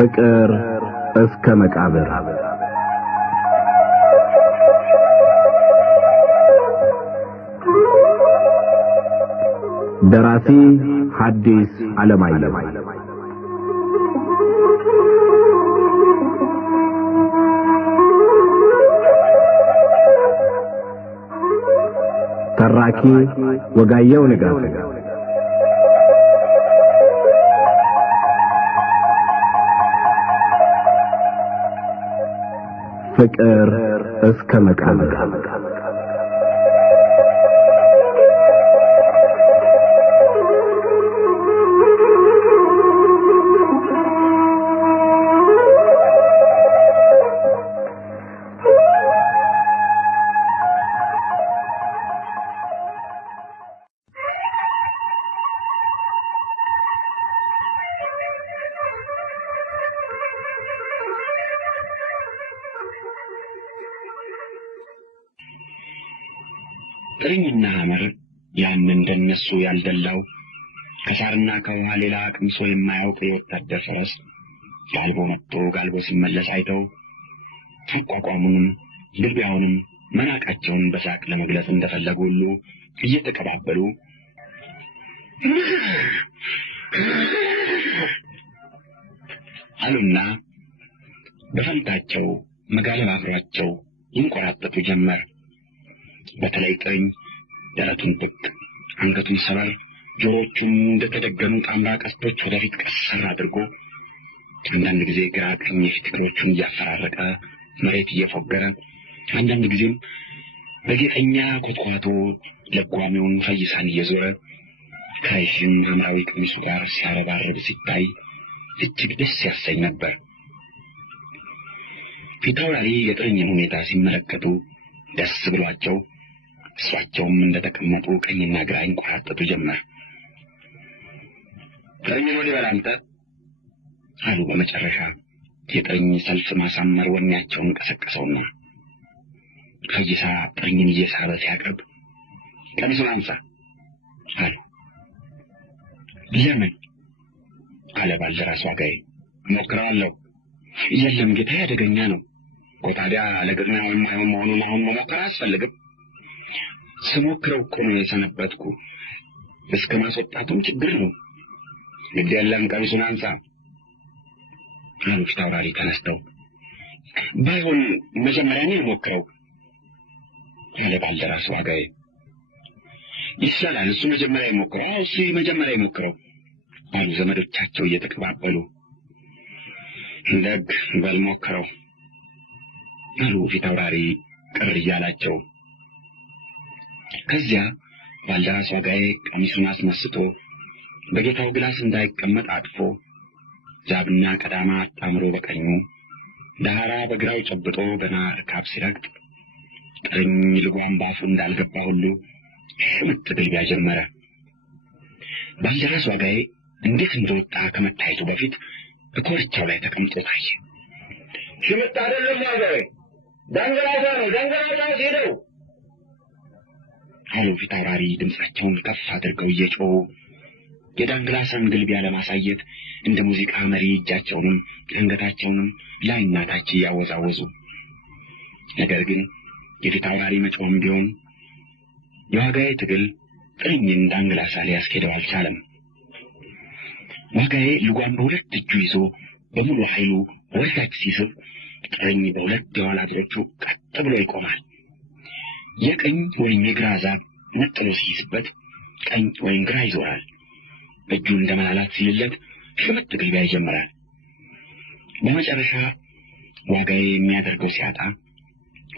ፍቅር እስከ መቃብር ደራሲ ሐዲስ ዓለማየሁ ተራኪ ወጋየሁ ንጋቱ ፍቅር እስከ መቃብር ጥርኝና ሐመር ያን እንደነሱ ያልደላው ከሳርና ከውሃ ሌላ አቅምሶ የማያውቅ የወታደር ፈረስ ጋልቦ ሲመለስ አይተው አቋቋሙንም ግልቢያውንም መናቃቸውን በሳቅ ለመግለጽ እንደፈለጉ ሁሉ እየተቀባበሉ አሉና በፈንታቸው መጋለብ አብሯቸው ይንቆራጠጡ ጀመር። በተለይ ጥርኝ ደረቱን ብቅ አንገቱን ሰበር ጆሮቹም እንደተደገኑ ጣምራ ቀስቶች ወደፊት ቀሰር አድርጎ አንዳንድ ጊዜ ግራ ቀኝ የፊት እግሮቹን እያፈራረቀ መሬት እየፎገረ አንዳንድ ጊዜም በጌጠኛ ኮትኳቶ ለጓሚውን ፈይሳን እየዞረ ከረዥም ሐምራዊ ቀሚሱ ጋር ሲያረባርብ ሲታይ እጅግ ደስ ያሰኝ ነበር። ፊታውራሪ የጥርኝን ሁኔታ ሲመለከቱ ደስ ብሏቸው እሷቸውም እንደተቀመጡ ቀኝና ግራ ይንቆራጠጡ ጀመር። ጥርኝን ወዲህ በል አንተ አሉ በመጨረሻ የጥርኝ ሰልፍ ማሳመር ወኔያቸውን ቀሰቀሰውና ፈይሳ ጥርኝን እየሳበ ሲያቀርብ ቀሚሱን አንሳ አለ። ለምን አለ ባልደራስ ዋጋዬ። እሞክረዋለሁ። የለም ጌታዬ አደገኛ ነው። ታዲያ ለግጥሚያው የማይሆን መሆኑን አሁን መሞከር አያስፈልግም። ስሞክረው እኮ ነው የሰነበትኩ። እስከ ማስወጣቱም ችግር ነው። ግድ የለም ቀሚሱን አንሳ አሉ ፊታውራሪ ተነስተው። ባይሆን መጀመሪያ እኔ ልሞክረው አለ ባልደራስ ዋጋዬ። ይሻላል እሱ መጀመሪያ ይሞክረው። እሱ መጀመሪያ ይሞክረው አሉ ዘመዶቻቸው እየተቀባበሉ። ደግ በል ሞክረው አሉ ፊታውራሪ ቅር እያላቸው። ከዚያ ባልደራስ ዋጋዬ ቀሚሱን አስመስቶ በጌታው ግላስ እንዳይቀመጥ አጥፎ ጃብና ቀዳማ አጣምሮ በቀኙ ዳራ በግራው ጨብጦ ገና ርካብ ሲረግጥ ጥርኝ ልጓም ባፉ እንዳልገባ ሁሉ ሽምጥ ግልቢያ ጀመረ። ባልደራስ ዋጋዬ እንዴት እንደወጣ ከመታየቱ በፊት በኮርቻው ላይ ተቀምጦ ታየ። ሽምጥ አይደለም ዋጋዬ፣ ዳንገላሳ ነው። ዳንገላሳ ሄደው አሉ ፊታውራሪ ድምፃቸውን ከፍ አድርገው እየጮሁ የዳንገላሳን ግልቢያ ለማሳየት እንደ ሙዚቃ መሪ እጃቸውንም አንገታቸውንም ላይና ታች እያወዛወዙ። ነገር ግን የፊታውራሪ መጮህም ቢሆን የዋጋዬ ትግል ጥርኝን ዳንገላሳ ሊያስኬደው አልቻለም። ዋጋዬ ልጓም በሁለት እጁ ይዞ በሙሉ ኃይሉ ወደታች ሲስብ ጥርኝ በሁለት የኋላ እግሮቹ ቀጥ ብሎ ይቆማል። የቀኝ ወይም የግራ ዛብ ነጥሎ ሲይዝበት ቀኝ ወይም ግራ ይዞራል። እጁ እንደመላላት ሲልለት ሽምጥ ግልቢያ ይጀምራል። በመጨረሻ ዋጋዬ የሚያደርገው ሲያጣ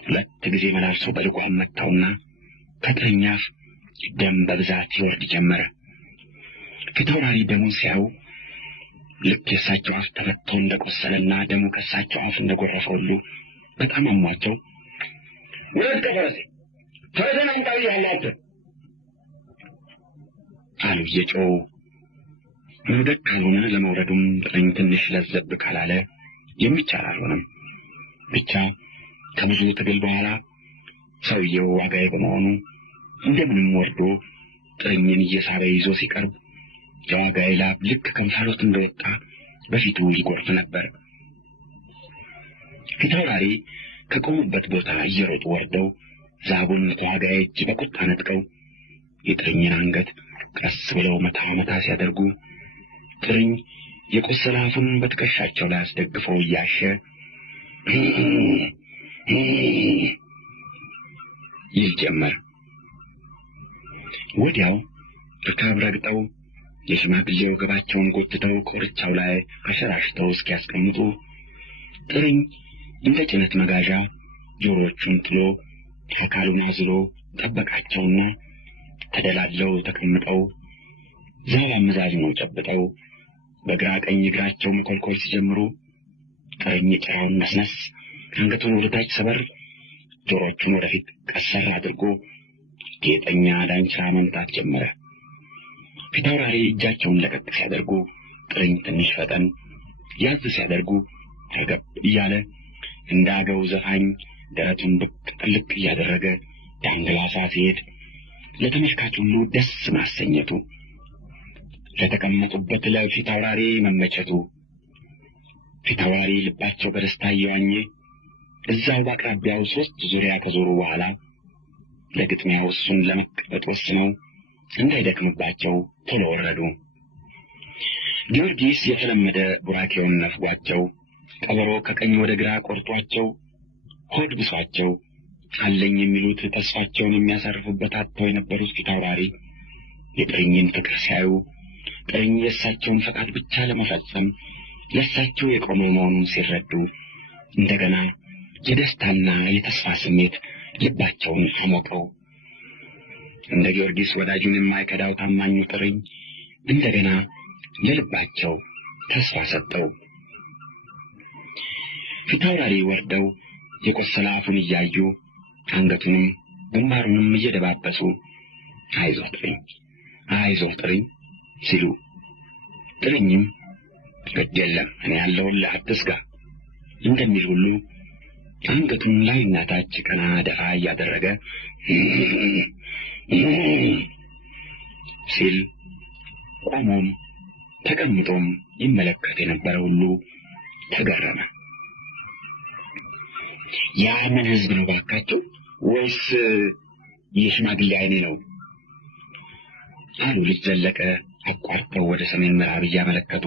ሁለት ጊዜ መላልሶ በልጓም መታውና ከጥርኝ አፍ ደም በብዛት ይወርድ ጀመረ። ፊታውራሪ ደሙን ሲያዩ ልክ የእሳቸው አፍ ተመትቶ እንደቆሰለና ደሙ ከእሳቸው አፍ እንደጎረፈ ሁሉ በጣም አሟቸው። ውረድ ከፈረሴ ፈረሴን አምጣ ብያለሁ አሉ እየጮሁ። መውደቅ ካልሆነ ለመውረዱም ጥርኝ ትንሽ ለዘብ ካላለ የሚቻል አልሆነም። ብቻ ከብዙ ትግል በኋላ ሰውየው ዋጋዬ በመሆኑ እንደምንም ወርዶ ጥርኝን እየሳበ ይዞ ሲቀርብ የዋጋዬ ላብ ልክ ከእንፋሎት እንደወጣ በፊቱ ይጎርፍ ነበር። ፊታውራሪ ከቆሙበት ቦታ እየሮጡ ወርደው ዛቡን ተዋጋይ እጅ በቁጣ ነጥቀው የጥርኝን አንገት ቀስ ብለው መታ መታ ሲያደርጉ ጥርኝ የቆሰለ አፉን በትከሻቸው ላይ አስደግፈው እያሸ ይል ጀመር። ወዲያው ርካብ ረግጠው የሽማግሌ ወገባቸውን ጎትተው ኮርቻው ላይ አሸራሽተው እስኪያስቀምጡ ጥርኝ እንደ ጭነት መጋዣ ጆሮቹን ጥሎ አካሉን አዝሎ ጠበቃቸውና ተደላድለው ተቀምጠው ዛብ አመዛዝነው ጨብጠው በግራ ቀኝ እግራቸው መኮልኮል ሲጀምሩ ጥርኝ ጭራውን ነስነስ አንገቱን ወደታች ሰበር ጆሮቹን ወደፊት ቀሰር አድርጎ ጌጠኛ ዳንችራ መምታት ጀመረ። ፊታውራሪ እጃቸውን ለቀቅ ሲያደርጉ ጥርኝ ትንሽ ፈጠን ያዝ ሲያደርጉ ተገብ እያለ እንዳገው ዘፋኝ ደረቱን ብቅ ጥልቅ እያደረገ ዳንግላሳ ሲሄድ ለተመልካች ሁሉ ደስ ማሰኘቱ ለተቀመጡበት ለፊታውራሪ መመቸቱ ፊታውራሪ ልባቸው በደስታ እየዋኘ እዛው በአቅራቢያው 3 ዙሪያ ከዞሩ በኋላ ለግጥሚያው እሱን ለመቀበጥ ወስነው እንዳይደክምባቸው ቶሎ ወረዱ። ጊዮርጊስ የተለመደ ቡራኬውን ነፍጓቸው ቀበሮ ከቀኝ ወደ ግራ ቆርጧቸው ሆድ ብሷቸው አለኝ የሚሉት ተስፋቸውን የሚያሳርፉበት አጥተው የነበሩት ፊታውራሪ የጥርኝን ፍቅር ሲያዩ ጥርኝ የእሳቸውን ፈቃድ ብቻ ለመፈጸም ለእሳቸው የቆመ መሆኑን ሲረዱ እንደገና የደስታና የተስፋ ስሜት ልባቸውን አሞቀው። እንደ ጊዮርጊስ ወዳጁን የማይከዳው ታማኙ ጥርኝ እንደገና ለልባቸው ተስፋ ሰጠው። ፊታውራሪ ወርደው የቆሰለ አፉን እያዩ አንገቱንም ግንባሩንም እየደባበሱ አይዞህ ጥርኝ ሲሉ ጥርኝም ግድ የለም እኔ ያለሁልህ አትስጋ እንደሚል ሁሉ አንገቱን ላይና ታች ቀና ደፋ እያደረገ ሲል ቆሞም ተቀምጦም ይመለከት የነበረ ሁሉ ተገረመ። ያ ምን ሕዝብ ነው ባካቸው ወይስ የሽማግሌ አይኔ ነው አሉ ልጅ ዘለቀ አቋርጠው ወደ ሰሜን ምዕራብ እያመለከቱ።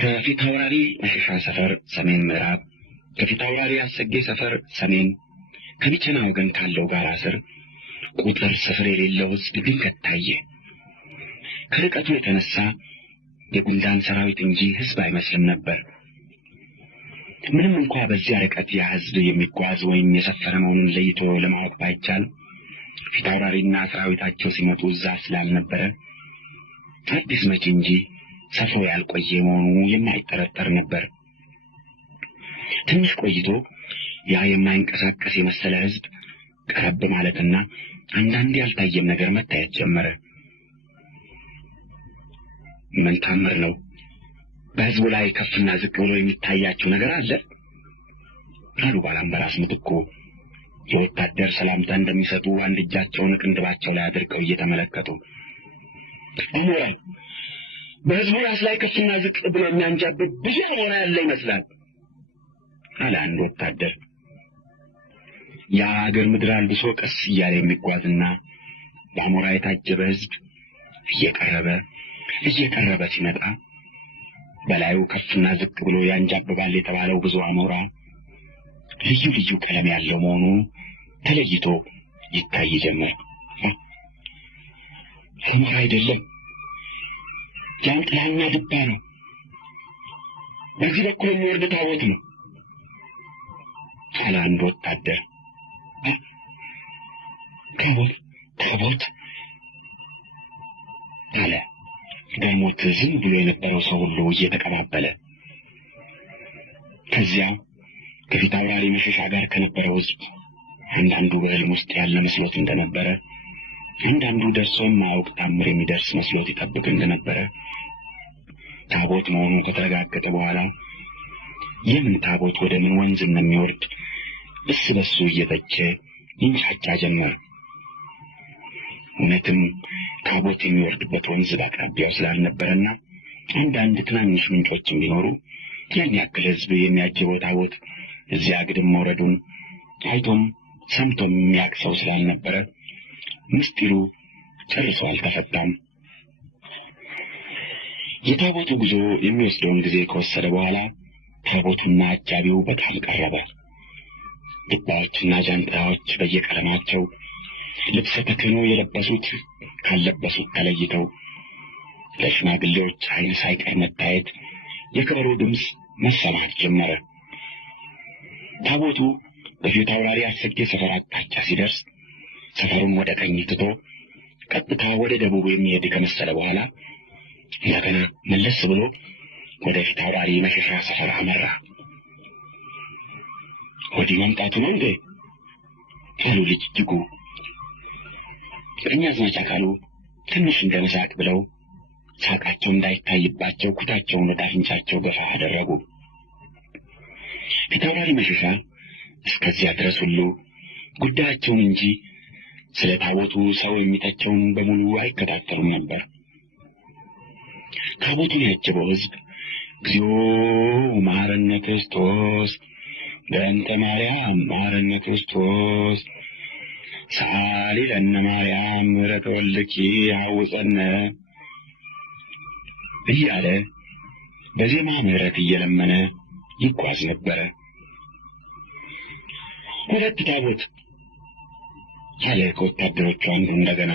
ከፊታውራሪ መሸሻ ሰፈር ሰሜን ምዕራብ፣ ከፊታውራሪ አሰጌ ሰፈር ሰሜን፣ ከቢቸና ወገን ካለው ጋራ ስር ቁጥር ስፍር የሌለው ሕዝብ ድንገት ታየ። ከርቀቱ የተነሳ የጉንዳን ሰራዊት እንጂ ሕዝብ አይመስልም ነበር። ምንም እንኳ በዚያ ርቀት ያ ሕዝብ የሚጓዝ ወይም የሰፈረ መሆኑን ለይቶ ለማወቅ ባይቻል ፊታውራሪና ሰራዊታቸው ሲመጡ እዛ ስላልነበረ አዲስ መጪ እንጂ ሰፍሮ ያልቆየ መሆኑ የማይጠረጠር ነበር። ትንሽ ቆይቶ ያ የማይንቀሳቀስ የመሰለ ሕዝብ ቀረብ ማለትና አንዳንድ ያልታየም ነገር መታየት ጀመረ። ምን ታምር ነው? በሕዝቡ ላይ ከፍና ዝቅ ብሎ የሚታያቸው ነገር አለ አሉ ባላምበራስ ምትኩ የወታደር ሰላምታ እንደሚሰጡ አንድ እጃቸውን ቅንድባቸው ላይ አድርገው እየተመለከቱ። አሞራ በሕዝቡ ራስ ላይ ከፍና ዝቅ ብሎ የሚያንጃብብ ብዙ አሞራ ያለ ይመስላል አለ አንድ ወታደር። ያ አገር ምድር አልብሶ ቀስ እያለ የሚጓዝና በአሞራ የታጀበ ሕዝብ እየቀረበ ሲመጣ በላዩ ከፍና ዝቅ ብሎ ያንጃብባል የተባለው ብዙ አሞራ ልዩ ልዩ ቀለም ያለው መሆኑ ተለይቶ ይታይ ጀመር። አሞራ አይደለም፣ ጃንጥላና ድባ ነው። በዚህ በኩል የሚወርድ ታቦት ነው አለ አንድ ወታደር። ታቦት አለ ገርሞት ዝም ብሎ የነበረው ሰው ሁሉ እየተቀባበለ። ከዚያ ከፊታውራሪ መሸሻ ጋር ከነበረው ሕዝብ አንዳንዱ በሕልም ውስጥ ያለ መስሎት እንደነበረ፣ አንዳንዱ ደርሶ የማያውቅ ታምር የሚደርስ መስሎት ይጠብቅ እንደነበረ፣ ታቦት መሆኑ ከተረጋገጠ በኋላ የምን ታቦት ወደ ምን ወንዝ እንደሚወርድ እስ በሱ እየተቸ ይንጫጫ ጀመር። እውነትም ታቦት የሚወርድበት ወንዝ በአቅራቢያው ስላልነበረና አንዳንድ ትናንሽ ምንጮችም ቢኖሩ ያን ያክል ሕዝብ የሚያጅበው ታቦት እዚያ ግድም መውረዱን አይቶም ሰምቶም የሚያውቅ ሰው ስላልነበረ ምስጢሩ ጨርሶ አልተፈታም። የታቦቱ ጉዞ የሚወስደውን ጊዜ ከወሰደ በኋላ ታቦቱና አጃቢው በጣም ቀረበ። ድባዎችና ጃንጥላዎች በየቀለማቸው ልብሰ ተክህኖ የለበሱት ካልለበሱት ተለይተው ለሽማግሌዎች ዓይን ሳይቀር መታየት፣ የከበሮ ድምፅ መሰማት ጀመረ። ታቦቱ በፊት አውራሪ አሰጌ ሰፈር አቅጣጫ ሲደርስ ሰፈሩን ወደ ቀኝ ትቶ ቀጥታ ወደ ደቡብ የሚሄድ ከመሰለ በኋላ እንደገና መለስ ብሎ ወደ ፊት አውራሪ መሸሻ ሰፈር አመራ። ወዲህ መምጣቱ ነው እንዴ? አሉ ልጅ እጅጉ። ቀኛዝማች አካሉ ትንሽ እንደ መሳቅ ብለው ሳቃቸው እንዳይታይባቸው ኩታቸውን ወደ አፍንጫቸው ገፋ አደረጉ። ፊት አውራሪ መሸሻ እስከዚያ ድረስ ሁሉ ጉዳያቸውን እንጂ ስለ ታቦቱ ሰው የሚተቸውን በሙሉ አይከታተሉም ነበር። ታቦቱን ያጀበው ሕዝብ እግዚኦ መሐረነ ክርስቶስ በእንተ ማርያም መሐረነ ክርስቶስ ሰአሊ ለነ ማርያም ምሕረተ ወልድኪ አውፀነ እያለ በዜማ ምሕረት እየለመነ ይጓዝ ነበረ። ሁለት ታቦት አለ ከወታደሮቹ አንዱ እንደገና።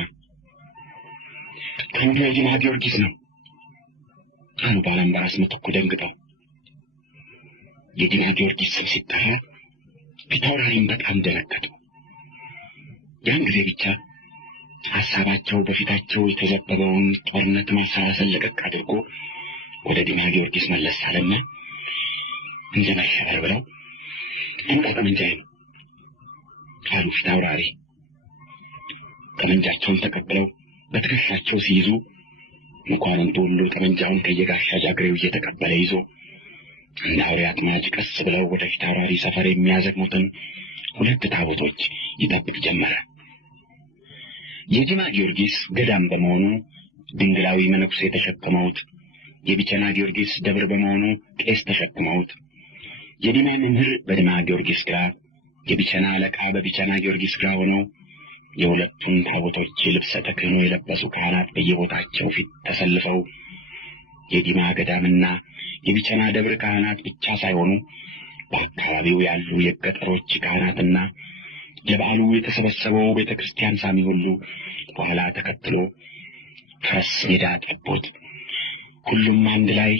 አንዱ የዲማ ጊዮርጊስ ነው አሉ ባላምባራስ ምትኩ ደንግጠው። የዲማ ጊዮርጊስ ስም ሲጠራ ፊት አውራሪም በጣም ደነገጡ። ያን ጊዜ ብቻ ሐሳባቸው በፊታቸው የተዘበበውን ጦርነት ማሰላሰል ለቀቅ አድርጎ ወደ ዲማ ጊዮርጊስ መለስ አለና እንደ መሸበር ብለው እንካ ጠመንጃዬ ነው አሉ ፊት አውራሪ። ጠመንጃቸውን ተቀብለው በትከሻቸው ሲይዙ መኳንንቱ ሁሉ ጠመንጃውን ከየጋሻ ጃግሬው እየተቀበለ ይዞ እንደ አውሬ አጥማጅ ቀስ ብለው ወደ ፊት አውራሪ ሰፈር የሚያዘግሙትን ሁለት ታቦቶች ይጠብቅ ጀመረ። የዲማ ጊዮርጊስ ገዳም በመሆኑ ድንግላዊ መነኩሴ ተሸክመውት፣ የቢቸና ጊዮርጊስ ደብር በመሆኑ ቄስ ተሸክመውት፣ የዲማ መምህር በዲማ ጊዮርጊስ ግራ፣ የቢቸና አለቃ በቢቸና ጊዮርጊስ ግራ ሆነው የሁለቱን ታቦቶች ልብሰ ተክህኖ የለበሱ ካህናት በየቦታቸው ፊት ተሰልፈው የዲማ ገዳምና የቢቸና ደብር ካህናት ብቻ ሳይሆኑ በአካባቢው ያሉ የገጠሮች ካህናትና ለበዓሉ የተሰበሰበው ቤተ ክርስቲያን ሳሚ ሁሉ በኋላ ተከትሎ ፈረስ ሜዳ ጠቦት ሁሉም አንድ ላይ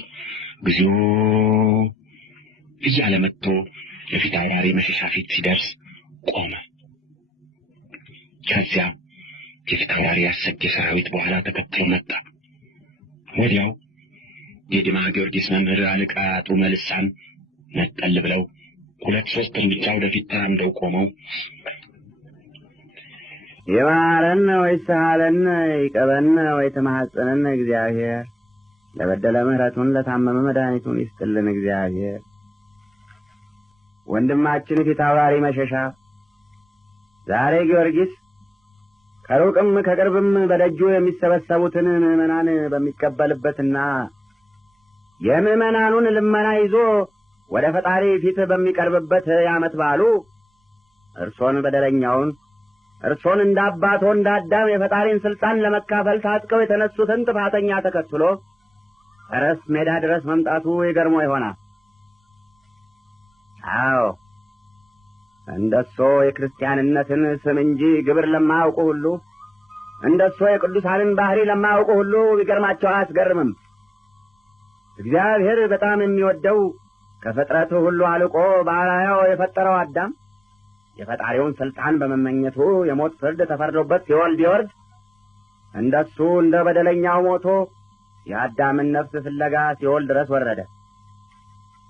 እግዚኦ እያለ መጥቶ የፊት አውራሪ መሸሻ ፊት ሲደርስ ቆመ። ከዚያ የፊት አውራሪ አሰጌ ሰራዊት በኋላ ተከትሎ መጣ። ወዲያው የዲማ ጊዮርጊስ መምህር አለቃ ጡመ ልሳን ነጠል ብለው ሁለት ሶስት እርምጃ ወደፊት ተራምደው ቆመው ይማረን ወይሳለን ይቀበን ወይተማሐፀነን እግዚአብሔር ለበደለ ምሕረቱን ለታመመ መድኃኒቱን ይስጥልን እግዚአብሔር። ወንድማችን ፊት አውራሪ መሸሻ ዛሬ ጊዮርጊስ ከሩቅም ከቅርብም በደጁ የሚሰበሰቡትን ምዕመናን በሚቀበልበትና የምዕመናኑን ልመና ይዞ ወደ ፈጣሪ ፊት በሚቀርብበት የዓመት በዓሉ እርሶን በደለኛውን እርሶን እንደ አባቶ እንደ አዳም የፈጣሪን ስልጣን ለመካፈል ታጥቀው የተነሱትን ጥፋተኛ ተከትሎ ፈረስ ሜዳ ድረስ መምጣቱ ይገርሞ ይሆናል። አዎ እንደሶ የክርስቲያንነትን ስም እንጂ ግብር ለማያውቁ ሁሉ እንደሶ የቅዱሳንን ባህሪ ለማያውቁ ሁሉ ቢገርማቸው አያስገርምም። እግዚአብሔር በጣም የሚወደው ከፍጥረቱ ሁሉ አልቆ በአርአያው የፈጠረው አዳም የፈጣሪውን ስልጣን በመመኘቱ የሞት ፍርድ ተፈርዶበት ሲኦል ቢወርድ እንደሱ እንደ በደለኛው ሞቶ የአዳምን ነፍስ ፍለጋ ሲኦል ድረስ ወረደ።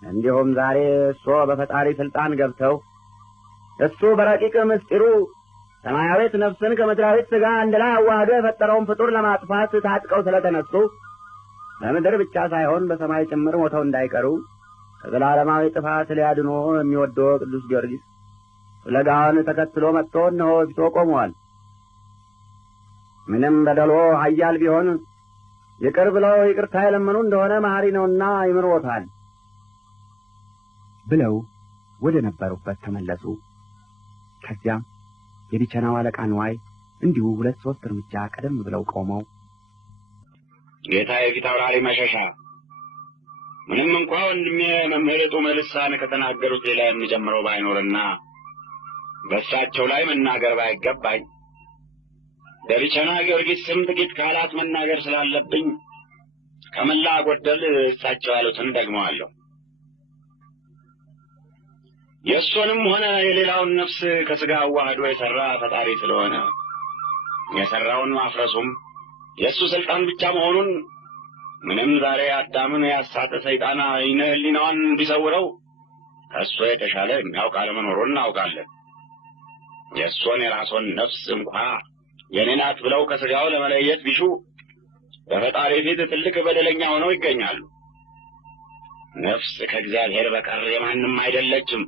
እንዲሁም ዛሬ እሱ በፈጣሪ ስልጣን ገብተው እሱ በረቂቅ ምስጢሩ ሰማያዊት ነፍስን ከምድራዊት ሥጋ አንድ ላይ አዋህዶ የፈጠረውን ፍጡር ለማጥፋት ታጥቀው ስለተነሱ በምድር ብቻ ሳይሆን በሰማይ ጭምር ሞተው እንዳይቀሩ ከዘላለማዊ ጥፋት ሊያድኖ የሚወደው ቅዱስ ጊዮርጊስ ፍለጋውን ተከትሎ መጥቶ እነሆ ፊቶ ቆሟል። ምንም በደሎ ኃያል ቢሆን ይቅር ብለው ይቅርታ የለመኑ እንደሆነ መሐሪ ነውና ይምርዎታል ብለው ወደ ነበሩበት ተመለሱ። ከዚያም የቢቸናው አለቃ ንዋይ እንዲሁ 2-3 እርምጃ ቀደም ብለው ቆመው ጌታዬ ፊት አውራሪ መሸሻ፣ ምንም እንኳ ወንድሜ መምህር ጡመ ልሳን ከተናገሩት ሌላ የሚጀምረው ባይኖርና በእሳቸው ላይ መናገር ባይገባኝ በቢቸና ጊዮርጊስ ስም ጥቂት ቃላት መናገር ስላለብኝ ከመላ ጎደል እሳቸው ያሉትን ደግመዋለሁ። የእሱንም ሆነ የሌላውን ነፍስ ከሥጋ አዋህዶ የሠራ ፈጣሪ ስለሆነ የሠራውን ማፍረሱም የእሱ ሥልጣን ብቻ መሆኑን ምንም ዛሬ አዳምን ያሳተ ሰይጣን ዓይነ ሕሊናዋን ቢሰውረው ከእሱ የተሻለ የሚያውቅ አለመኖሩን እናውቃለን። የእሱን የራሱን ነፍስ እንኳ የኔ ናት ብለው ከሥጋው ለመለየት ቢሹ በፈጣሪ ፊት ትልቅ በደለኛ ሆነው ይገኛሉ። ነፍስ ከእግዚአብሔር በቀር የማንም አይደለችም።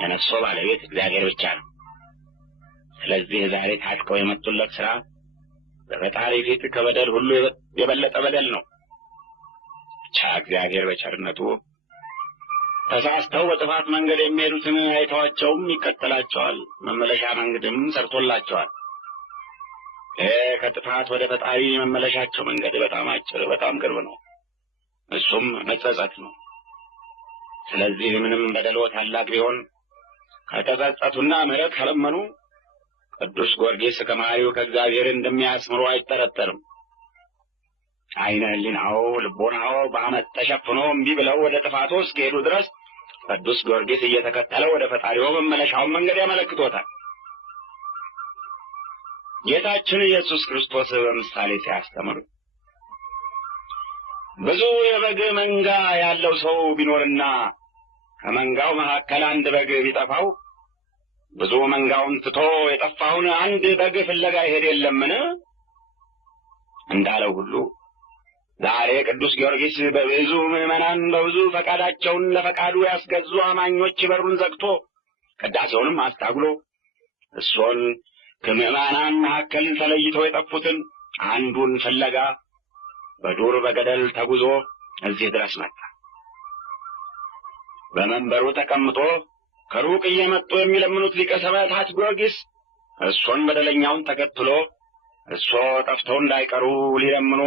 የነፍሶ ባለቤት እግዚአብሔር ብቻ ነው። ስለዚህ ዛሬ ታጥቀው የመጡለት ሥራ በፈጣሪ ፊት ከበደል ሁሉ የበለጠ በደል ነው። ብቻ እግዚአብሔር በቸርነቱ ተሳስተው በጥፋት መንገድ የሚሄዱትን አይተዋቸውም ይከተላቸዋል። መመለሻ መንገድም ሰርቶላቸዋል። ከጥፋት ወደ ፈጣሪ መመለሻቸው መንገድ በጣም አጭር፣ በጣም ቅርብ ነው። እሱም መጸጸት ነው። ስለዚህ ምንም በደሎ ታላቅ ቢሆን ከተጸጸቱና ምሕረት ከለመኑ ቅዱስ ጊዮርጊስ ከመሐሪው ከእግዚአብሔር እንደሚያስምሩ አይጠረጠርም። ዓይነ ሕሊናው ልቦናው በአመት ተሸፍኖ እምቢ ብለው ወደ ጥፋቱ እስኪሄዱ ድረስ ቅዱስ ጊዮርጊስ እየተከተለ ወደ ፈጣሪው መመለሻውን መንገድ ያመለክቶታል። ጌታችን ኢየሱስ ክርስቶስ በምሳሌ ሲያስተምር ብዙ የበግ መንጋ ያለው ሰው ቢኖርና ከመንጋው መካከል አንድ በግ ቢጠፋው ብዙ መንጋውን ትቶ የጠፋውን አንድ በግ ፍለጋ ይሄድ የለምን እንዳለው ሁሉ ዛሬ ቅዱስ ጊዮርጊስ በብዙ ምዕመናን በብዙ ፈቃዳቸውን ለፈቃዱ ያስገዙ አማኞች በሩን ዘግቶ ቅዳሴውንም አስታግሎ እሱን ከምዕመናን መካከል ተለይተው የጠፉትን አንዱን ፍለጋ በዱር በገደል ተጉዞ እዚህ ድረስ መጣ። በመንበሩ ተቀምጦ ከሩቅ እየመጡ የሚለምኑት ሊቀ ሰማዕታት ጊዮርጊስ እሱን በደለኛውን ተከትሎ እሱ ጠፍተው እንዳይቀሩ ሊለምኑ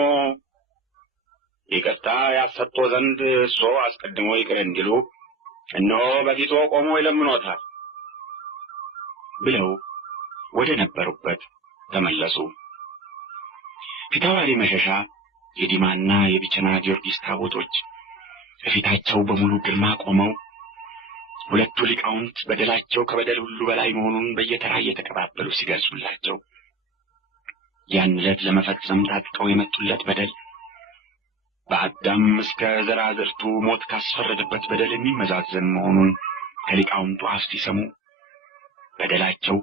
ይቅርታ ያሰጥቶ ዘንድ እሱ አስቀድሞ ይቅር እንዲሉ እነሆ በፊቱ ቆሞ ይለምኖታል ብለው ወደ ነበሩበት ተመለሱ። ፊታውራሪ መሸሻ የዲማና የቢቸና ጊዮርጊስ ታቦቶች ከፊታቸው በሙሉ ግርማ ቆመው ሁለቱ ሊቃውንት በደላቸው ከበደል ሁሉ በላይ መሆኑን በየተራ እየተቀባበሉ ሲገልጹላቸው ያን ዕለት ለመፈጸም ታጥቀው የመጡለት በደል በአዳም እስከ ዘራዝርቱ ሞት ካስፈረደበት በደል የሚመዛዘን መሆኑን ከሊቃውንቱ አፍ ሲሰሙ በደላቸው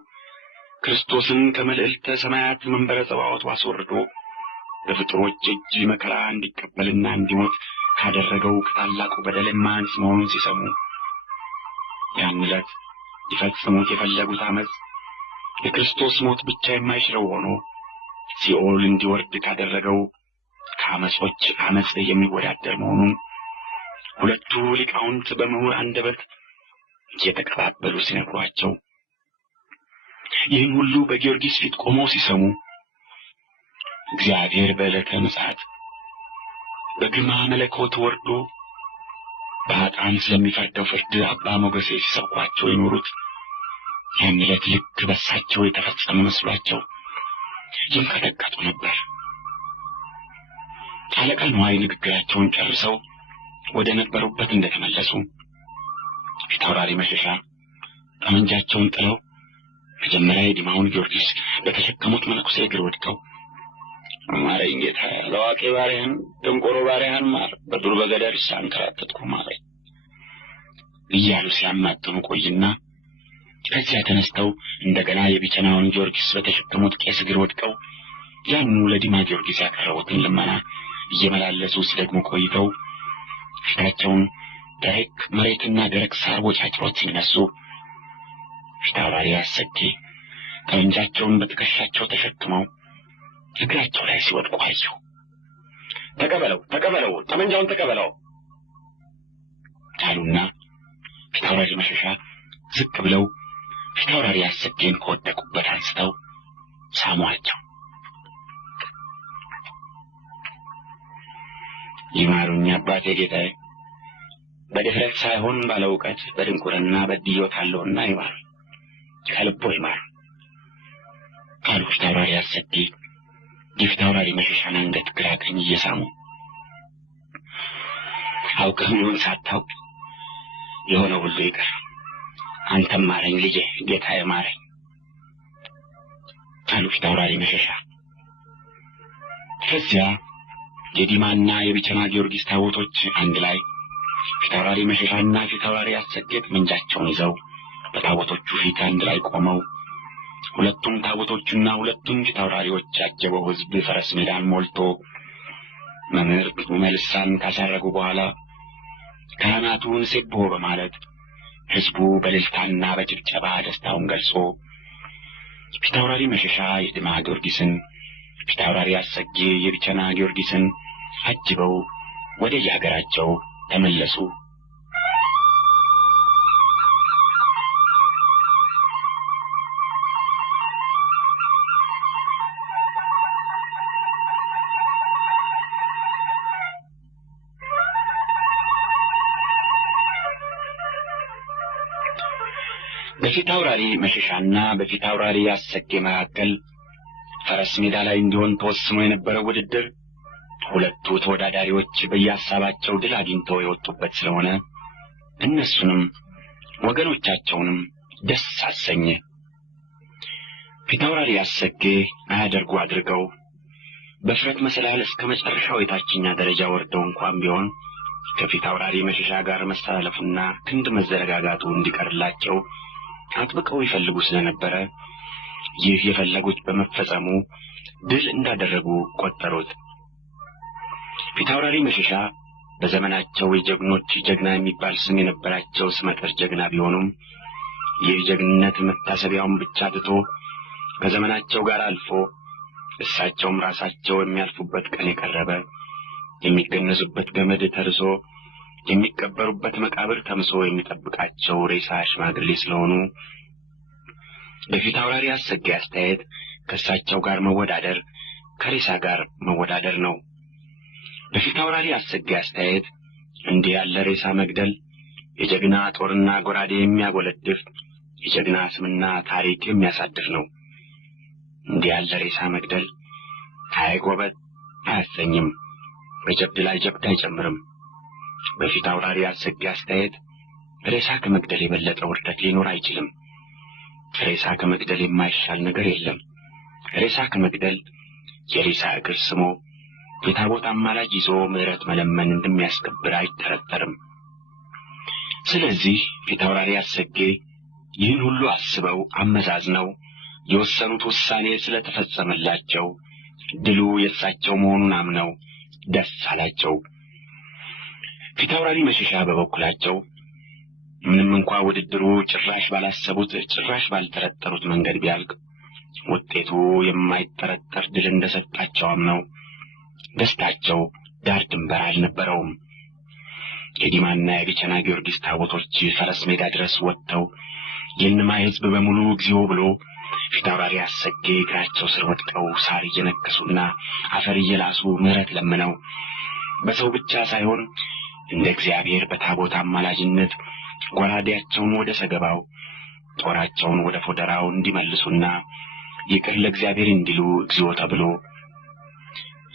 ክርስቶስን ከመልዕልተ ሰማያት መንበረ ጸባዖት አስወርዶ በፍጥሮች እጅ መከራ እንዲቀበልና እንዲሞት ካደረገው ከታላቁ በደል የማያንስ መሆኑን ሲሰሙ ያን ዕለት ሊፈጽሙት የፈለጉት አመፅ የክርስቶስ ሞት ብቻ የማይሽረው ሆኖ ሲኦል እንዲወርድ ካደረገው ከአመጾች አመፅ የሚወዳደር መሆኑን ሁለቱ ሊቃውንት በምሁር አንደበት እየተቀባበሉ ሲነግሯቸው ይህን ሁሉ በጊዮርጊስ ፊት ቆመው ሲሰሙ እግዚአብሔር በዕለተ ምጽአት በግርማ መለኮት ወርዶ በኃጥአን ስለሚፈርደው ፍርድ አባ ሞገሴ ሲሰብኳቸው የኖሩት ያን ዕለት ልክ በሳቸው የተፈጸመ መስሏቸው ይንቀጠቀጡ ነበር። አለቃ ንዋይ ንግግራቸውን ጨርሰው ወደ ነበሩበት እንደተመለሱ ፊታውራሪ መሸሻ ጠመንጃቸውን ጥለው መጀመሪያ የዲማውን ጊዮርጊስ በተሸከሙት መነኩሴ እግር ወድቀው ማረኝ ጌታ፣ ለዋቂ ባሪያህን ደንቆሮ ባሪያህን ማር፣ በዱር በገደል ሳንከራተትኩ ማረኝ እያሉ ሲያማጥኑ ቆይና ከዚያ ተነስተው እንደገና የቢቸናውን ጊዮርጊስ በተሸከሙት ቄስ እግር ወድቀው ያኑ ለዲማ ጊዮርጊስ ያቀረቡትን ልመና እየመላለሱ ሲደግሙ ቆይተው ፊታቸውን ደረቅ መሬትና ደረቅ ሳር ቦጫጭሮት ሲነሱ ፊታውራሪ አሰጌ ጠመንጃቸውን በትከሻቸው ተሸክመው እግራቸው ላይ ሲወድቁ አዩ። ተቀበለው፣ ጠመንጃውን ተቀበለው አሉና ፊታውራሪ መሸሻ ዝቅ ብለው ፊታውራሪ አሰጌን ከወደቁበት አንስተው ሳሟቸው። ይማሩኝ አባቴ ጌታዬ፣ በድፍረት ሳይሆን ባለ እውቀት በድንቁርና በድዬዎታለሁና ይማሩ፣ ከልቦ ይማሩ አሉ ፊታውራሪ አሰጌ የፊታውራሪ መሸሻን አንገት ግራ ቀኝ እየሳሙ። አውቀህም ይሁን ሳታውቅ የሆነው ሁሉ ይቅር፣ አንተም ማረኝ ልጄ፣ ጌታዬ ማረኝ አሉ ፊታውራሪ መሸሻ። ከዚያ የዲማና የቢቸና ጊዮርጊስ ታቦቶች አንድ ላይ ፊታውራሪ መሸሻና ፊታውራሪ አሰጌ ጠመንጃቸውን ይዘው በታቦቶቹ ፊት አንድ ላይ ቆመው ሁለቱም ታቦቶችና ሁለቱም ፊታውራሪዎች ያጀበው ሕዝብ ፈረስ ሜዳን ሞልቶ መምህር መልሳን ካሳረጉ በኋላ ካህናቱን ሴብሖ በማለት ሕዝቡ በእልልታና በጭብጨባ ደስታውን ገልጾ ፊታውራሪ መሸሻ የዲማ ጊዮርጊስን፣ ፊታውራሪ አሰጌ የቢቸና ጊዮርጊስን አጅበው ወደ የሀገራቸው ተመለሱ። በፊታውራሪ መሸሻና በፊታውራሪ አሰጌ መካከል ፈረስ ሜዳ ላይ እንዲሆን ተወስኖ የነበረው ውድድር ሁለቱ ተወዳዳሪዎች በየሐሳባቸው ድል አግኝተው የወጡበት ስለሆነ እነሱንም ወገኖቻቸውንም ደስ አሰኘ። ፊታውራሪ አሰጌ አያደርጉ አድርገው በፍረት መሰላል እስከ መጨረሻው የታችኛ ደረጃ ወርደው እንኳን ቢሆን ከፊታውራሪ መሸሻ ጋር መስተላለፉና ክንድ መዘረጋጋቱ እንዲቀርላቸው አጥብቀው ይፈልጉ ስለነበረ ይህ የፈለጉት በመፈጸሙ ድል እንዳደረጉ ቆጠሩት። ፊታውራሪ መሸሻ በዘመናቸው የጀግኖች ጀግና የሚባል ስም የነበራቸው ስመጥር ጀግና ቢሆኑም ይህ ጀግንነት መታሰቢያውን ብቻ ትቶ ከዘመናቸው ጋር አልፎ እሳቸውም ራሳቸው የሚያልፉበት ቀን የቀረበ፣ የሚገነዙበት ገመድ ተርሶ የሚቀበሩበት መቃብር ተምሶ የሚጠብቃቸው ሬሳ ሽማግሌ ስለሆኑ በፊታውራሪ አሰጌ አስተያየት ከእሳቸው ጋር መወዳደር ከሬሳ ጋር መወዳደር ነው። በፊታውራሪ አሰጌ አስተያየት እንዲህ ያለ ሬሳ መግደል የጀግና ጦርና ጎራዴ የሚያጎለድፍ፣ የጀግና ስምና ታሪክ የሚያሳድር ነው። እንዲህ ያለ ሬሳ መግደል አይጎበት አያሰኝም፣ በጀብድ ላይ ጀብድ አይጨምርም። በፊታውራሪ አሰጌ አስተያየት ሬሳ ከመግደል የበለጠ ውርደት ሊኖር አይችልም። ሬሳ ከመግደል የማይሻል ነገር የለም። ሬሳ ከመግደል የሬሳ እግር ስሞ የታቦት አማላጅ ይዞ ምሕረት መለመን እንደሚያስከብር አይጠረጠርም። ስለዚህ ፊታውራሪ አሰጌ ይህን ሁሉ አስበው አመዛዝነው የወሰኑት ውሳኔ ስለተፈጸመላቸው ድሉ የእሳቸው መሆኑን አምነው ደስ አላቸው። ፊታውራሪ መሸሻ በበኩላቸው ምንም እንኳ ውድድሩ ጭራሽ ባላሰቡት ጭራሽ ባልተረጠሩት መንገድ ቢያልቅ ውጤቱ የማይጠረጠር ድል እንደሰጣቸው አምነው ደስታቸው ዳር ድንበር አልነበረውም። የዲማና የቢቸና ጊዮርጊስ ታቦቶች ፈረስ ሜዳ ድረስ ወጥተው የእነማይ ሕዝብ በሙሉ እግዚኦ ብሎ ፊታውራሪ አሰጌ እግራቸው ስር ወድቀው ሳር እየነከሱና አፈር እየላሱ ምሕረት ለምነው በሰው ብቻ ሳይሆን እንደ እግዚአብሔር በታቦት አማላጅነት ጎራዴያቸውን ወደ ሰገባው ጦራቸውን ወደ ፎደራው እንዲመልሱና ይቅር ለእግዚአብሔር እንዲሉ እግዚኦ ተብሎ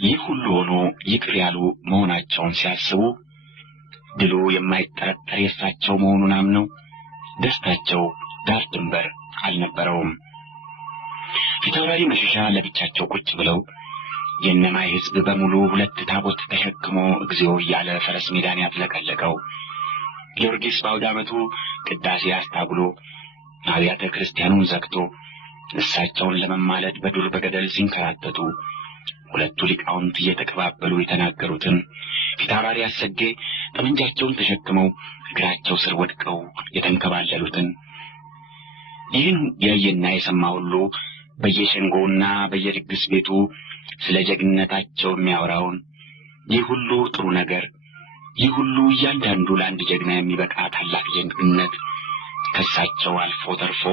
ይህ ሁሉ ሆኖ ይቅር ያሉ መሆናቸውን ሲያስቡ ድሉ የማይጠረጠር የእሳቸው መሆኑን አምነው ደስታቸው ዳር ድንበር አልነበረውም። ፊታውራሪ መሸሻ ለብቻቸው ቁጭ ብለው የእነማይ ሕዝብ በሙሉ ሁለት ታቦት ተሸክሞ እግዚኦ እያለ ፈረስ ሜዳን ያጥለቀለቀው፣ ጊዮርጊስ በአውደ ዓመቱ ቅዳሴ አስታጉሎ አብያተ ክርስቲያኑን ዘግቶ እሳቸውን ለመማለድ በዱር በገደል ሲንከራተቱ ሁለቱ ሊቃውንት እየተቀባበሉ የተናገሩትን ፊታውራሪ አሰጌ ጠመንጃቸውን ተሸክመው እግራቸው ስር ወድቀው የተንከባለሉትን ይህን ያየና የሰማ ሁሉ በየሸንጎውና በየድግስ ቤቱ ስለ ጀግንነታቸው የሚያወራውን ይህ ሁሉ ጥሩ ነገር፣ ይህ ሁሉ እያንዳንዱ ለአንድ ጀግና የሚበቃ ታላቅ ጀግንነት ከሳቸው አልፎ ተርፎ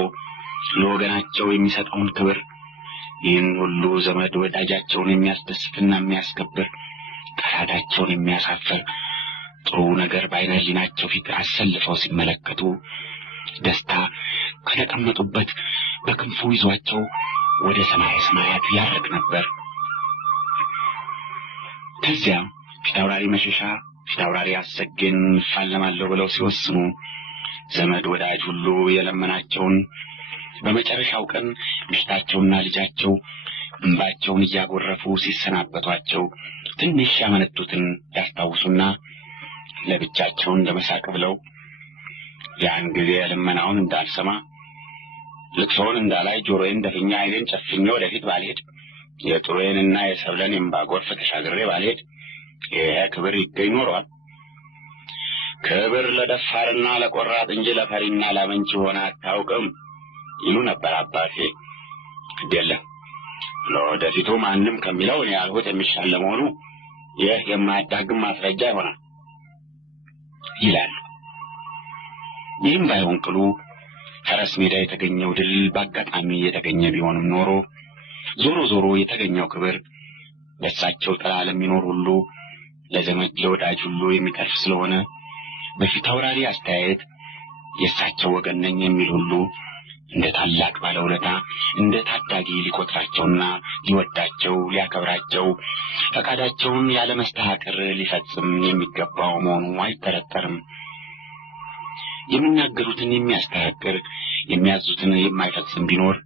ለወገናቸው የሚሰጠውን ክብር፣ ይህን ሁሉ ዘመድ ወዳጃቸውን የሚያስደስትና የሚያስከብር፣ ጠላታቸውን የሚያሳፍር ጥሩ ነገር በዓይነ ሕሊናቸው ፊት አሰልፈው ሲመለከቱ ደስታ ከተቀመጡበት በክንፉ ይዟቸው ወደ ሰማይ ሰማያት ያርግ ነበር። ከዚያ ፊታውራሪ መሸሻ ፊታውራሪ አሰጌን እፋለማለሁ ብለው ሲወስኑ ዘመድ ወዳጅ ሁሉ የለመናቸውን በመጨረሻው ቀን ሚስታቸውና ልጃቸው እንባቸውን እያጎረፉ ሲሰናበቷቸው ትንሽ ያመነቱትን ያስታውሱና ለብቻቸው እንደመሳቅ ብለው ያን ጊዜ ልመናውን እንዳልሰማ ልቅሶውን እንዳላይ ጆሮዬን ደፍኛ ዓይኔን ጨፍኜ ወደፊት ባልሄድ የጥሩዬንና የሰብለን እንባ ጎርፍ ተሻግሬ ባልሄድ ይሄ ክብር ይገኝ ኖሯል። ክብር ለደፋርና ለቆራጥ እንጂ ለፈሪና ላመንጭ ሆነ አታውቅም ይሉ ነበር አባቴ። ግዴለም ለወደፊቱ ማንም ከሚለው እኔ ያልሁት የሚሻል ለመሆኑ ይህ የማያዳግም ማስረጃ ይሆናል ይላሉ። ይህም ባይሆን ቅሉ ፈረስ ሜዳ የተገኘው ድል በአጋጣሚ የተገኘ ቢሆንም ኖሮ ዞሮ ዞሮ የተገኘው ክብር ለእሳቸው ጥላ ለሚኖር ሁሉ ለዘመድ ለወዳጅ ሁሉ የሚተርፍ ስለሆነ በፊታውራሪ አስተያየት የእሳቸው ወገን ነኝ የሚል ሁሉ እንደ ታላቅ ባለውለታ እንደ ታዳጊ ሊቆጥራቸውና ሊወዳቸው ሊያከብራቸው ፈቃዳቸውን ያለ መስተሐቅር ሊፈጽም የሚገባው መሆኑ አይጠረጠርም። የሚናገሩትን የሚያስተሐቅር የሚያዙትን የማይፈጽም ቢኖር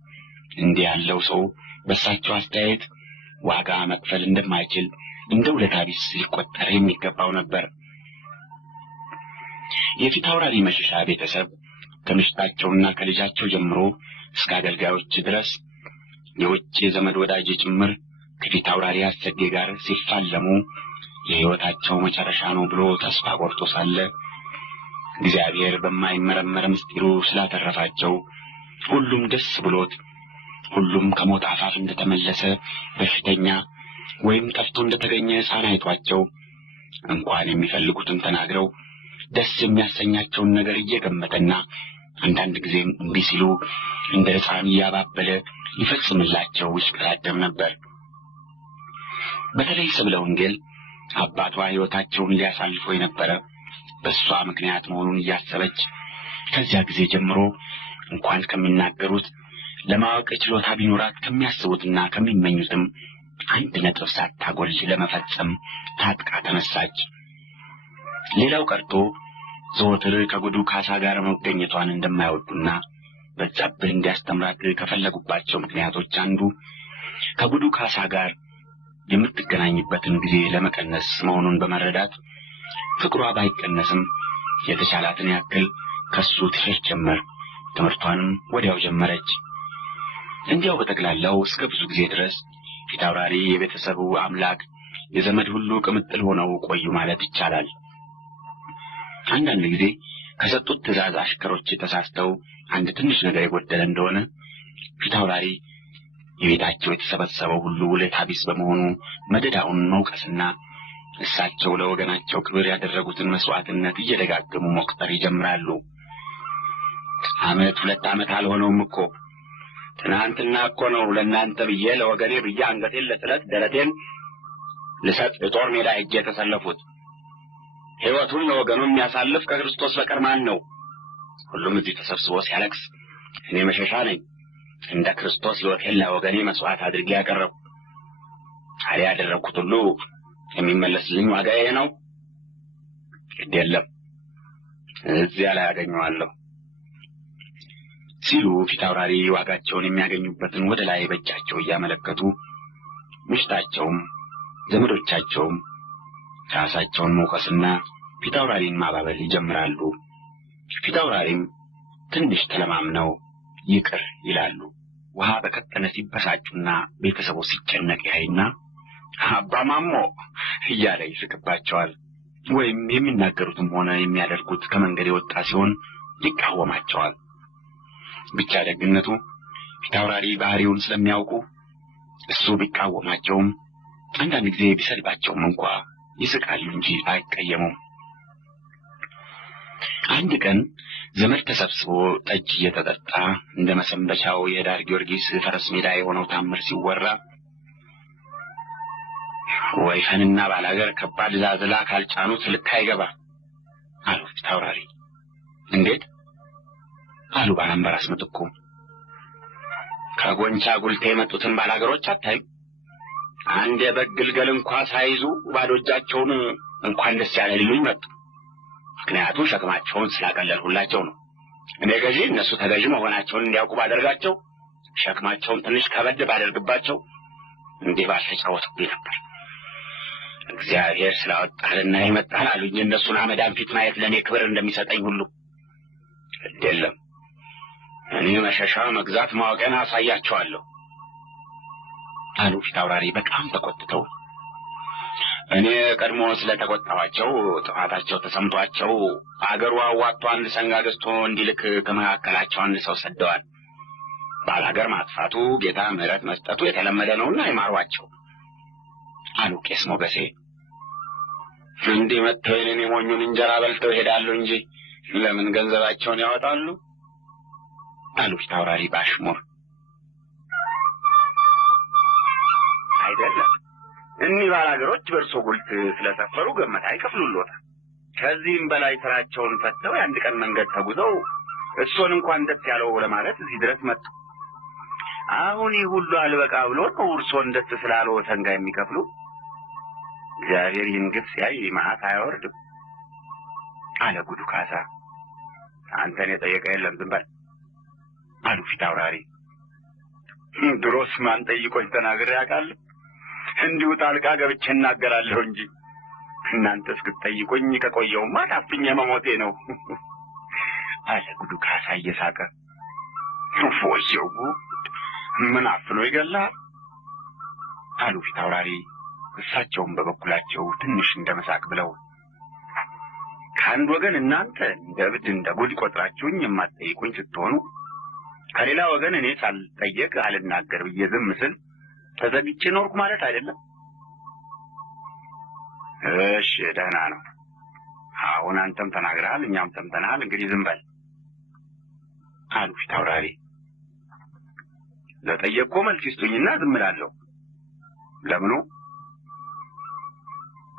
እንዲህ ያለው ሰው በእሳቸው አስተያየት ዋጋ መክፈል እንደማይችል እንደ ውለታ ቢስ ሊቆጠር የሚገባው ነበር። የፊታውራሪ መሸሻ ቤተሰብ ከሚስታቸውና ከልጃቸው ጀምሮ እስከ አገልጋዮች ድረስ የውጭ ዘመድ ወዳጅ ጭምር ከፊታውራሪ አሰጌ ጋር ሲፋለሙ የሕይወታቸው መጨረሻ ነው ብሎ ተስፋ ቆርጦ ሳለ እግዚአብሔር በማይመረመር ምስጢሩ ስላተረፋቸው ሁሉም ደስ ብሎት ሁሉም ከሞት አፋፍ እንደተመለሰ በሽተኛ ወይም ጠፍቶ እንደተገኘ ሕፃን አይቷቸው እንኳን የሚፈልጉትን ተናግረው ደስ የሚያሰኛቸውን ነገር እየገመተና አንዳንድ ጊዜም እምቢ ሲሉ እንደ ሕፃን እያባበለ ይፈጽምላቸው ይሽቀዳደም ነበር። በተለይ ሰብለ ወንጌል አባቷ ሕይወታቸውን ሊያሳልፎ የነበረ በእሷ ምክንያት መሆኑን እያሰበች ከዚያ ጊዜ ጀምሮ እንኳን ከሚናገሩት ለማወቅ ችሎታ ቢኖራት ከሚያስቡትና ከሚመኙትም አንድ ነጥብ ሳታጎል ለመፈጸም ታጥቃ ተነሳች። ሌላው ቀርቶ ዘወትር ከጉዱ ካሳ ጋር መገኘቷን እንደማይወዱና በዛብህ እንዲያስተምራት ከፈለጉባቸው ምክንያቶች አንዱ ከጉዱ ካሳ ጋር የምትገናኝበትን ጊዜ ለመቀነስ መሆኑን በመረዳት ፍቅሯ ባይቀነስም የተቻላትን ያክል ከሱ ትሸሽ ጀመር። ትምህርቷንም ወዲያው ጀመረች። እንዲያው በጠቅላላው እስከ ብዙ ጊዜ ድረስ ፊታውራሪ የቤተሰቡ አምላክ የዘመድ ሁሉ ቅምጥል ሆነው ቆዩ ማለት ይቻላል። አንዳንድ ጊዜ ከሰጡት ትእዛዝ አሽከሮች ተሳስተው አንድ ትንሽ ነገር የጎደለ እንደሆነ ፊታውራሪ የቤታቸው የተሰበሰበው ሁሉ ውለታ ቢስ በመሆኑ መደዳውን መውቀስና እሳቸው ለወገናቸው ክብር ያደረጉትን መስዋዕትነት እየደጋገሙ መቁጠር ይጀምራሉ። ዓመት 2 ዓመት አልሆነውም እኮ ትናንትና እኮ ነው ለእናንተ ብዬ ለወገኔ ብዬ አንገቴን ለስለት ደረቴን ልሰጥ የጦር ሜዳ ሄጄ የተሰለፉት። ሕይወቱን ለወገኑ የሚያሳልፍ ከክርስቶስ በቀር ማን ነው? ሁሉም እዚህ ተሰብስቦ ሲያለቅስ እኔ መሸሻ ነኝ እንደ ክርስቶስ ሕይወቴን ለወገኔ መስዋዕት አድርጌ ያቀረብኩ። ታዲያ ያደረግኩት ሁሉ የሚመለስልኝ ዋጋ ይሄ ነው? ግድ የለም እዚያ ላይ ያገኘዋለሁ ሲሉ ፊታውራሪ ዋጋቸውን የሚያገኙበትን ወደ ላይ በእጃቸው እያመለከቱ ምሽታቸውም ዘመዶቻቸውም ራሳቸውን መውቀስና ፊታውራሪን ማባበል ይጀምራሉ። ፊታውራሪም ትንሽ ተለማምነው ይቅር ይላሉ። ውሃ በቀጠነ ሲበሳጩና ቤተሰቡ ሲጨነቅ ያይና አባማሞ እያለ ይስቅባቸዋል። ወይም የሚናገሩትም ሆነ የሚያደርጉት ከመንገድ የወጣ ሲሆን ይቃወማቸዋል። ብቻ ደግነቱ ፊታውራሪ ባህሪውን ስለሚያውቁ እሱ ቢቃወማቸውም አንዳንድ ጊዜ ቢሰድባቸውም እንኳ ይስቃሉ እንጂ አይቀየሙም። አንድ ቀን ዘመድ ተሰብስቦ ጠጅ እየተጠጣ እንደ መሰንበቻው የዳር ጊዮርጊስ ፈረስ ሜዳ የሆነው ታምር ሲወራ ወይፈንና ባላገር ከባድ ዛዝላ ካልጫኑት ልክ አይገባ አሉ ፊታውራሪ። እንዴት አሉ ባላምበራስ ምትኩ። ከጎንቻ ጉልቴ የመጡትን ባላገሮች አታዩ? አንድ የበግ ግልገል እንኳ ሳይዙ ባዶ እጃቸውን እንኳን ደስ ያለ ሊሉኝ መጡ። ምክንያቱ ሸክማቸውን ስላቀለልሁላቸው ነው። እኔ ገዢ፣ እነሱ ተገዢ መሆናቸውን እንዲያውቁ ባደርጋቸው፣ ሸክማቸውን ትንሽ ከበድ ባደርግባቸው እንዲህ ባልተጫወቱብኝ ነበር። እግዚአብሔር ስላወጣልና ይመጣል አሉኝ። እነሱን አመዳም ፊት ማየት ለእኔ ክብር እንደሚሰጠኝ ሁሉ የለም። እኔ መሸሻ መግዛት ማወቂያን አሳያቸዋለሁ አሉ ፊታውራሪ በጣም ተቆጥተው። እኔ ቀድሞ ስለተቆጣኋቸው ጥፋታቸው ተሰምቷቸው አገሩ አዋጥቶ አንድ ሰንጋ ገዝቶ እንዲልክ ከመካከላቸው አንድ ሰው ሰደዋል። ባላገር ማጥፋቱ ጌታ ምሕረት መስጠቱ የተለመደ ነውና ይማሯቸው አሉ ቄስ ሞገሴ። እንዲህ መጥተው የኔን የሞኙን እንጀራ በልተው ይሄዳሉ እንጂ ለምን ገንዘባቸውን ያወጣሉ አሉ ፊታውራሪ ባሽሙር። አይደለም፣ እኒህ ባላገሮች በእርሶ ጉልት ስለሰፈሩ ገመታ ይከፍሉልዎታል። ከዚህም በላይ ስራቸውን ፈተው የአንድ ቀን መንገድ ተጉዘው እሱን እንኳን ደስ ያለው ለማለት እዚህ ድረስ መጡ። አሁን ይህ ሁሉ አልበቃ ብሎ ነው እርሶን ደስ ስላለው ሰንጋ የሚከፍሉ? እግዚአብሔር ይህን ግፍ ሲያይ መዓት አያወርድም አለ ጉዱ ካሳ። አንተን የጠየቀ የለም ዝም በል አሉ ፊታውራሪ። ድሮስ ማን ጠይቆኝ ተናግሬ ያውቃለሁ? እንዲሁ ጣልቃ ገብቼ እናገራለሁ እንጂ እናንተ እስክትጠይቁኝ ከቆየውማ ታፍኜ መሞቴ ነው አለ ጉዱ ካሳ እየሳቀ። ወየው ምን አፍሎ ይገላል አሉ ፊታውራሪ። እሳቸውም በበኩላቸው ትንሽ እንደመሳቅ ብለው ከአንድ ወገን እናንተ እንደ እብድ እንደ ጉድ ቆጥራችሁኝ የማትጠይቁኝ ስትሆኑ፣ ከሌላ ወገን እኔ ሳልጠየቅ አልናገር ብዬ ዝም ስል ተዘግቼ ኖርኩ ማለት አይደለም። እሺ ደህና ነው። አሁን አንተም ተናግረሃል፣ እኛም ሰምተናል። እንግዲህ ዝም በል አሉ ፊታውራሪ። ለጠየቅኩ መልስ ይስጡኝና ዝም እላለሁ። ለምኑ?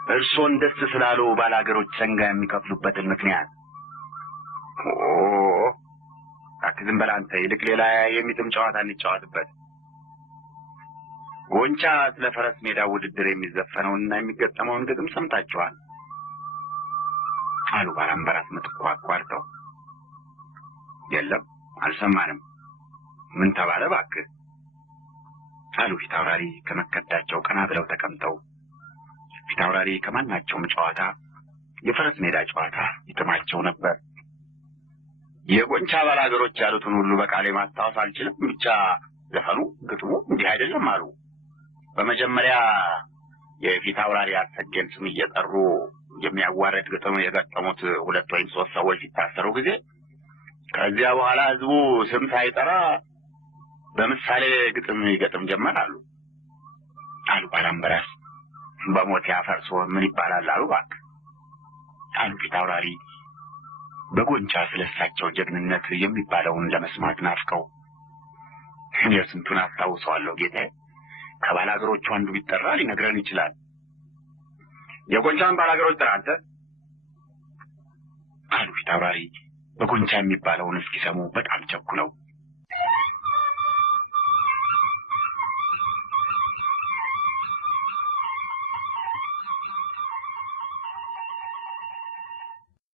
እርሶን ደስ ስላለው ባላገሮች ሰንጋ የሚከፍሉበትን ምክንያት። ዝም በል አንተ። ይልቅ ሌላ የሚጥም ጨዋታ እንጫወትበት። ጎንቻ ስለ ፈረስ ሜዳ ውድድር የሚዘፈነውንና የሚገጠመውን ግጥም ሰምታችኋል አሉ ባላምበራስ ምትኩ አቋርጠው። የለም አልሰማንም። ምን ተባለ እባክህ አሉ ፊታውራሪ ከመከዳቸው ቀና ብለው ተቀምጠው። ፊታውራሪ ከማናቸውም ጨዋታ የፈረስ ሜዳ ጨዋታ ይጥማቸው ነበር። የጎንቻ ባላገሮች ያሉትን ሁሉ በቃሌ ማስታወስ አልችልም፣ ብቻ ዘፈኑ ግጥሙ እንዲህ አይደለም አሉ። በመጀመሪያ የፊታውራሪ አሰጌን ስም እየጠሩ የሚያዋረድ ግጥም የገጠሙት 2 ወይም 3 ሰዎች ሲታሰሩ ጊዜ፣ ከዚያ በኋላ ህዝቡ ስም ሳይጠራ በምሳሌ ግጥም ይገጥም ጀመር አሉ ባላምበራስ። በሞት ያፈርሶ ምን ይባላል አሉ እባክህ አሉ ፊታውራሪ በጎንቻ ስለሳቸው ጀግንነት የሚባለውን ለመስማት ናፍቀው። እኔ ስንቱን አስታውሰዋለሁ ጌታዬ። ከባላገሮቹ አንዱ ቢጠራ ሊነግረን ይችላል። የጎንቻን ባላገሮች ጥራ አንተ አሉ ፊታውራሪ በጎንቻ የሚባለውን እስኪሰሙ በጣም ቸኩለው።